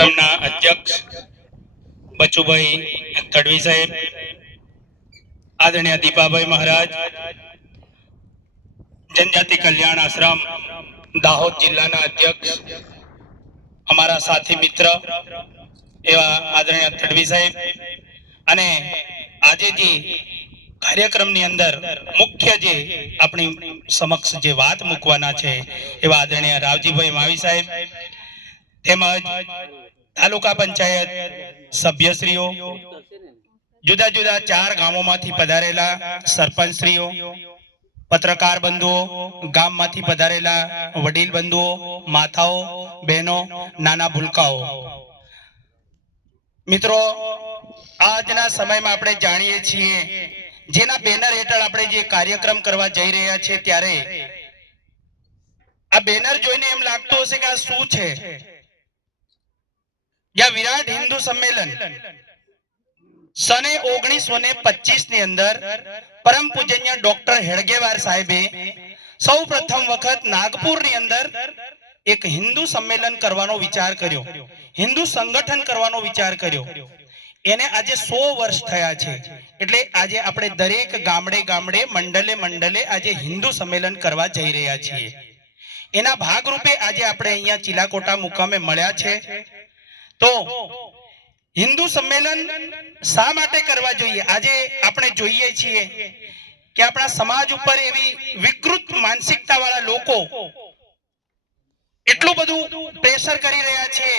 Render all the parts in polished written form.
કાર્યક્રમના અધ્યક્ષ બચુભાઈ તડવી સાહેબ, આદરણીય દીપાભાઈ મહારાજ, जनजाति कल्याण आश्रम दाहोद जिल्लाना अध्यक्ष, अमारा साथी मित्र एवा आदरणीय तडवी साहेब, अने आजे जे कार्यक्रमनी अंदर मुख्य जे अपनी समक्ष जे वात मूकवाना छे एवा आदरणीय रावजीभाई मावी साहेब, तेमज तालुका पंचायत सभ्यश्रीओ, जुदा जुदा 4 गामोमांथी पधारेला सरपंचश्रीओ, पत्रकार बंधुओ, गाम मांथी पधारेला वडील बंधुओ, माताओ, बहनों, नाना भूलकाओ, मित्रों, आजना समय में आपणे जाणीए छीए जेना बेनर हेठळ आपणे जे कार्यक्रम करवा जई रह्या छे त्यारे आ बेनर जोईने एम लागतुं हशे के आ शुं छे? या विराट हिंदू सम्मेलन सने 1925 ની અંદર परम पूजनीय डॉक्टर हेडगेवार साहेबे सौ प्रथम वखत नागपुर नी अंदर एक हिंदू सम्मेलन करवानो विचार कर्यो, हिंदू संगठन करवानो विचार कर्यो। एने आजे 100 वर्ष थया छे, एटले आजे आपणे दरेक गामडे गामडे मंडले मंडले आजे हिंदू सम्मेलन करवा जई रह्या छीए। एना भागरूपे आजे आपणे अहींया चिलाकोटा मुकामे मळ्या छे। तो हिंदू सम्मेलन शा माटे करवा जोईए? आजे आपणे जोईए छीए के आपणा समाज उपर एवी विकृत मानसिकता वाळा लोको એટલું બધું પ્રેશર કરી રહ્યા છે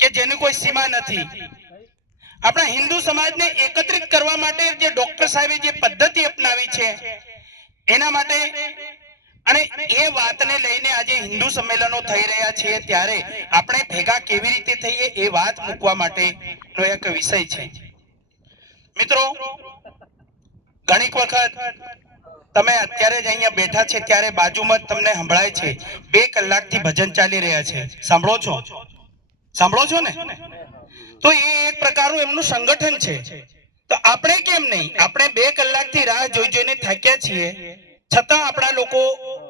કે જેની કોઈ સીમા નથી। આપણા હિન્દુ સમાજને એકત્રિત કરવા માટે જે ડોક્ટર સાહેબે જે પદ્ધતિ અપનાવી છે એના માટે અને એ વાતને લઈને આજે હિન્દુ સંમેલનો થઈ રહ્યા છે ત્યારે આપણે ભેગા કેવી રીતે થઈએ એ વાત મૂકવા માટેનો એક વિષય છે। મિત્રો, ઘણીક વખત તમે અત્યારે જ અહીંયા બેઠા છે ત્યારે બાજુમાં તમને સંભળાય છે 2 કલાકથી ભજન ચાલી રહ્યા છે। સાંભળો છો ને? તો એ એક પ્રકારનું એમનું સંગઠન છે। તો આપણે કેમ નહીં? આપણે 2 કલાકથી રાહ જોઈ જોઈને થાક્યા છીએ, છતાં આપણા લોકો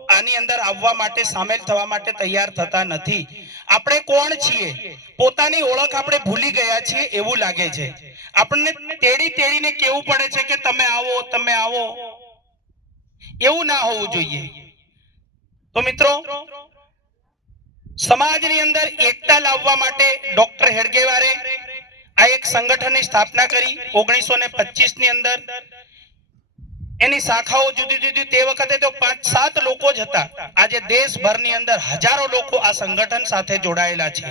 આની અંદર આવવા માટે સામેલ થવા માટે તૈયાર થતા નથી। આપણે કોણ છીએ? પોતાની ઓળખ આપણે ભૂલી ગયા છીએ એવું લાગે છે। આપણને તેડી તેડીને કહેવું પડે છે કે તમે આવો, તમે આવો। એવું ના હોવું જોઈએ। તો મિત્રો, સમાજની અંદર એકતા લાવવા માટે ડોક્ટર હેડગેવારે આ એક સંગઠનની સ્થાપના કરી 1925 ની અંદર। એની શાખાઓ જુદી જુદી, તે વખતે તો 5-7 લોકો જ હતા। આજે દેશભરની અંદર હજારો લોકો આ સંગઠન સાથે જોડાયેલા છે।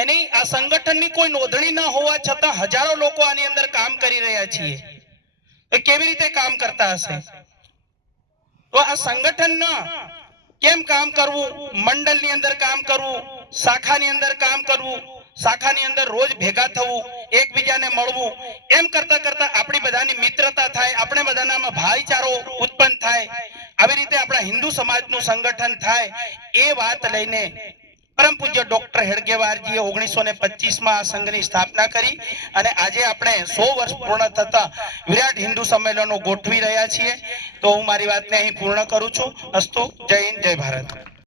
એની આ સંગઠનની કોઈ નોંધણી ન હોવા છતાં હજારો લોકો આની અંદર કામ કરી રહ્યા છીએ। તો કેવી રીતે કામ કરતા હશે? तो आ संगठन केम काम करवू, मंडल नी अंदर काम करवू, शाखा नी अंदर काम करवू, शाखा नी अंदर रोज भेगा थवू, एकबीजाने मळवू, एम करता करता आपणी बधानी मित्रता थाय, आपणे बधानामां भाईचारो उत्पन्न थाय। આવી રીતે આપણા હિન્દુ સમાજનું સંગઠન થાય એ વાત લઈને परम पूज्य डॉक्टर हेडगेवारजीए 1925 में आ संघनी स्थापना करी अने आजे आपणे 100 वर्ष पूर्ण थता विराट हिंदू सम्मेलनो गोठवी रह्या छीए। तो हूँ मारी वातने अहीं पूर्ण करूं छुं। अस्तु। जय हिंद, जय भारत।